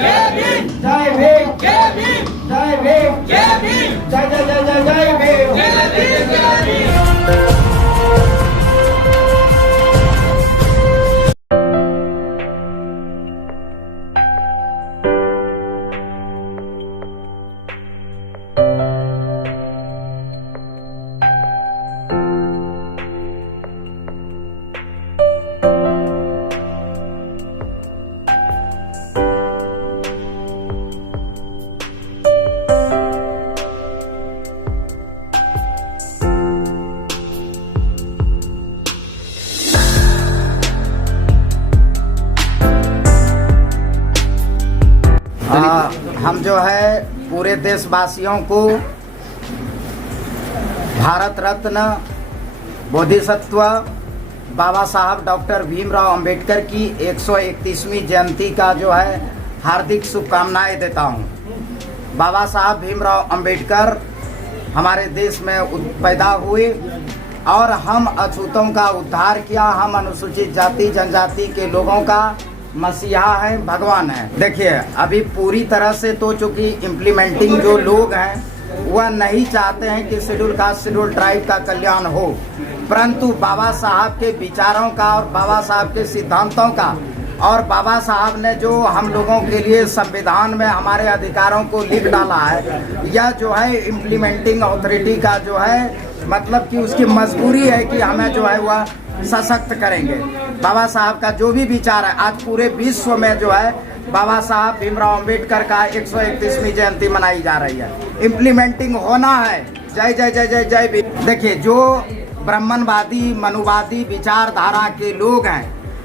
जय भीम, जय भीम, जय भीम, जय भीम, जय भीम, जय जय जय जय जय भीम। जय भीम, जय भीम। हम जो है पूरे देशवासियों को भारत रत्न बोधिसत्व बाबा साहब डॉक्टर भीमराव अंबेडकर की 131वीं जयंती का जो है हार्दिक शुभकामनाएं देता हूं। बाबा साहब भीमराव अंबेडकर हमारे देश में पैदा हुए और हम अछूतों का उद्धार किया। हम अनुसूचित जाति जनजाति के लोगों का मसीहा है, भगवान है। देखिए अभी पूरी तरह से तो चूंकि इम्प्लीमेंटिंग जो लोग हैं वह नहीं चाहते हैं कि शेड्यूल कास्ट शेड्यूल ट्राइब का कल्याण हो, परंतु बाबा साहब के विचारों का और बाबा साहब के सिद्धांतों का और बाबा साहब ने जो हम लोगों के लिए संविधान में हमारे अधिकारों को लिख डाला है, यह जो है इम्प्लीमेंटिंग अथॉरिटी का जो है मतलब कि उसकी मजबूरी है कि हमें जो है वह सशक्त करेंगे। बाबा साहब का जो भी विचार है, आज पूरे विश्व में जो है बाबा साहब भीमराव अंबेडकर का 131वीं जयंती मनाई जा रही है। इम्प्लीमेंटिंग होना है। जय जय जय जय जय भीम। देखिए जो ब्राह्मणवादी मनुवादी विचारधारा के लोग हैं,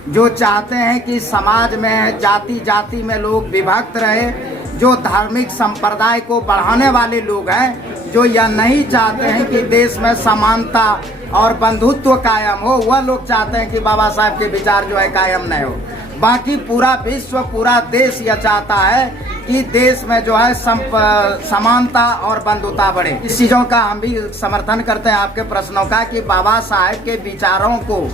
जो चाहते हैं कि समाज में जाति जाति में लोग विभक्त रहे, जो धार्मिक संप्रदाय को बढ़ाने वाले लोग हैं, जो यह नहीं चाहते हैं कि देश में समानता और बंधुत्व कायम हो, वह लोग चाहते हैं कि बाबा साहब के विचार जो है कायम नहीं हो। बाकी पूरा विश्व पूरा देश यह चाहता है कि देश में जो है समानता और बंधुता बढ़े। इस चीज़ों का हम भी समर्थन करते हैं आपके प्रश्नों का कि बाबा साहब के विचारों को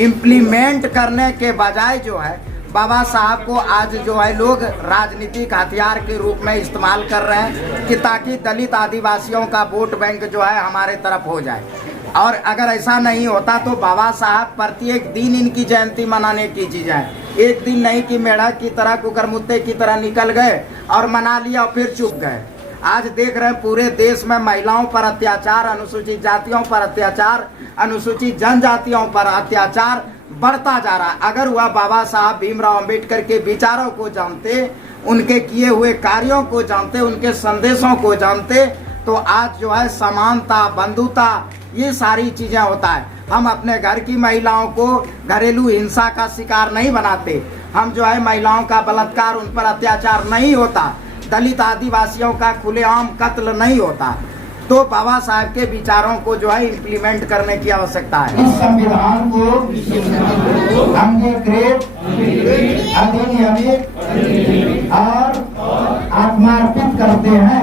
इम्प्लीमेंट करने के बजाय जो है बाबा साहब को आज जो है लोग राजनीतिक हथियार के रूप में इस्तेमाल कर रहे हैं कि ताकि दलित आदिवासियों का वोट बैंक जो है हमारे तरफ हो जाए। और अगर ऐसा नहीं होता तो बाबा साहब प्रत्येक दिन इनकी जयंती मनाने की चीज़ है। एक दिन नहीं कि मेढक की तरह कुकरमुत्ते की तरह निकल गए और मना लिया और फिर चुप गए। आज देख रहे हैं पूरे देश में महिलाओं पर अत्याचार, अनुसूचित जातियों पर अत्याचार, अनुसूचित जनजातियों पर अत्याचार बढ़ता जा रहा है। अगर वह बाबा साहब भीमराव अंबेडकर के विचारों को जानते, उनके किए हुए कार्यों को जानते, उनके संदेशों को जानते, तो आज जो है समानता बंधुता ये सारी चीज़ें होता है। हम अपने घर की महिलाओं को घरेलू हिंसा का शिकार नहीं बनाते, हम जो है महिलाओं का बलात्कार, उन पर अत्याचार नहीं होता, दलित आदिवासियों का खुलेआम कत्ल नहीं होता। तो बाबा साहब के विचारों को जो है इम्प्लीमेंट करने की आवश्यकता है। इस संविधान को अंगीकृत, अधिनियमित और आत्मार्पित करते हैं।